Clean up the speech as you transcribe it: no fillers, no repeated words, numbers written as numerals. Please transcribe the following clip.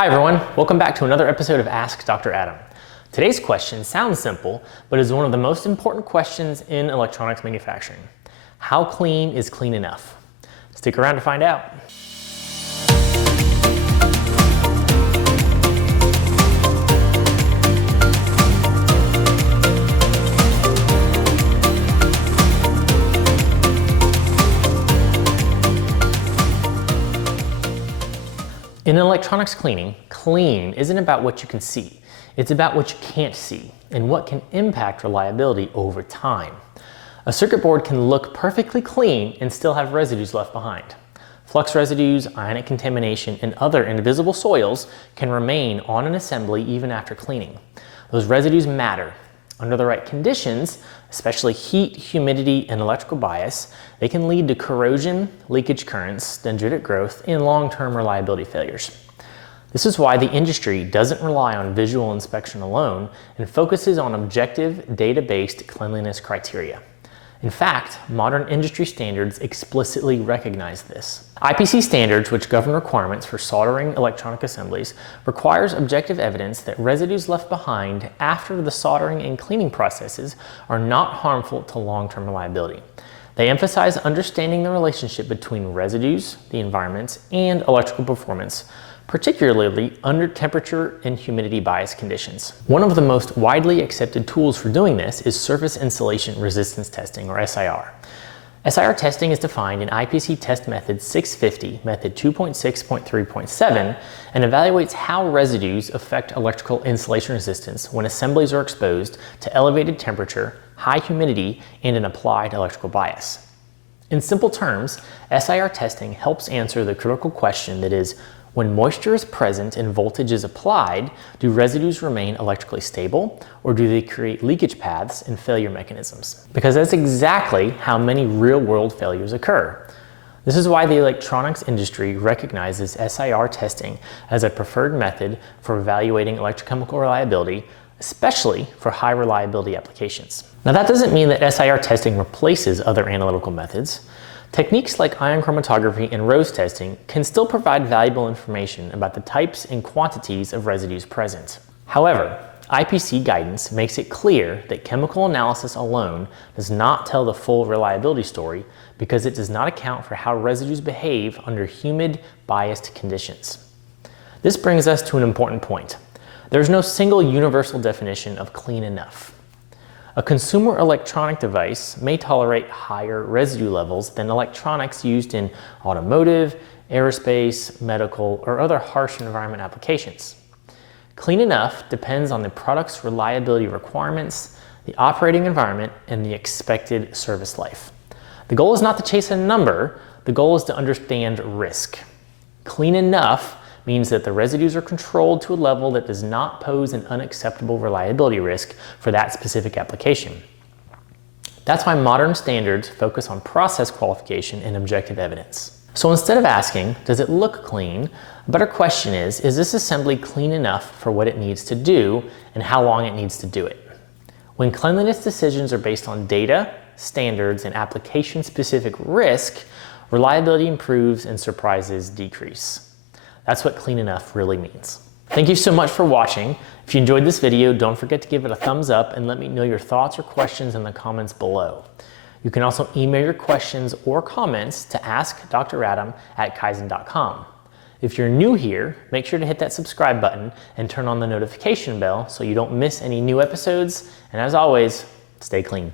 Hi everyone, welcome back to another episode of Ask Dr. Adam. Today's question sounds simple, but is one of the most important questions in electronics manufacturing. How clean is clean enough? Stick around to find out. In electronics cleaning, clean isn't about what you can see. It's about what you can't see and what can impact reliability over time. A circuit board can look perfectly clean and still have residues left behind. Flux residues, ionic contamination, and other invisible soils can remain on an assembly even after cleaning. Those residues matter. Under the right conditions, especially heat, humidity, and electrical bias, they can lead to corrosion, leakage currents, dendritic growth, and long-term reliability failures. This is why the industry doesn't rely on visual inspection alone and focuses on objective, data-based cleanliness criteria. In fact, modern industry standards explicitly recognize this. IPC standards, which govern requirements for soldering electronic assemblies, requires objective evidence that residues left behind after the soldering and cleaning processes are not harmful to long-term reliability. They emphasize understanding the relationship between residues, the environment, and electrical performance, particularly under temperature and humidity bias conditions. One of the most widely accepted tools for doing this is surface insulation resistance testing, or SIR. SIR testing is defined in IPC Test Method 650, Method 2.6.3.7, and evaluates how residues affect electrical insulation resistance when assemblies are exposed to elevated temperature, high humidity, and an applied electrical bias. In simple terms, SIR testing helps answer the critical question that is, when moisture is present and voltage is applied, do residues remain electrically stable, or do they create leakage paths and failure mechanisms? Because that's exactly how many real-world failures occur. This is why the electronics industry recognizes SIR testing as a preferred method for evaluating electrochemical reliability, especially for high reliability applications. Now that doesn't mean that SIR testing replaces other analytical methods. Techniques like ion chromatography and Rose testing can still provide valuable information about the types and quantities of residues present. However, IPC guidance makes it clear that chemical analysis alone does not tell the full reliability story because it does not account for how residues behave under humid, biased conditions. This brings us to an important point. There's no single universal definition of clean enough. A consumer electronic device may tolerate higher residue levels than electronics used in automotive, aerospace, medical, or other harsh environment applications. Clean enough depends on the product's reliability requirements, the operating environment, and the expected service life. The goal is not to chase a number, the goal is to understand risk. Clean enough means that the residues are controlled to a level that does not pose an unacceptable reliability risk for that specific application. That's why modern standards focus on process qualification and objective evidence. So instead of asking, does it look clean? A better question is this assembly clean enough for what it needs to do and how long it needs to do it? When cleanliness decisions are based on data, standards, and application-specific risk, reliability improves and surprises decrease. That's what clean enough really means. Thank you so much for watching. If you enjoyed this video, don't forget to give it a thumbs up and let me know your thoughts or questions in the comments below. You can also email your questions or comments to askdradam@kaizen.com. If you're new here, make sure to hit that subscribe button and turn on the notification bell so you don't miss any new episodes. And as always, stay clean.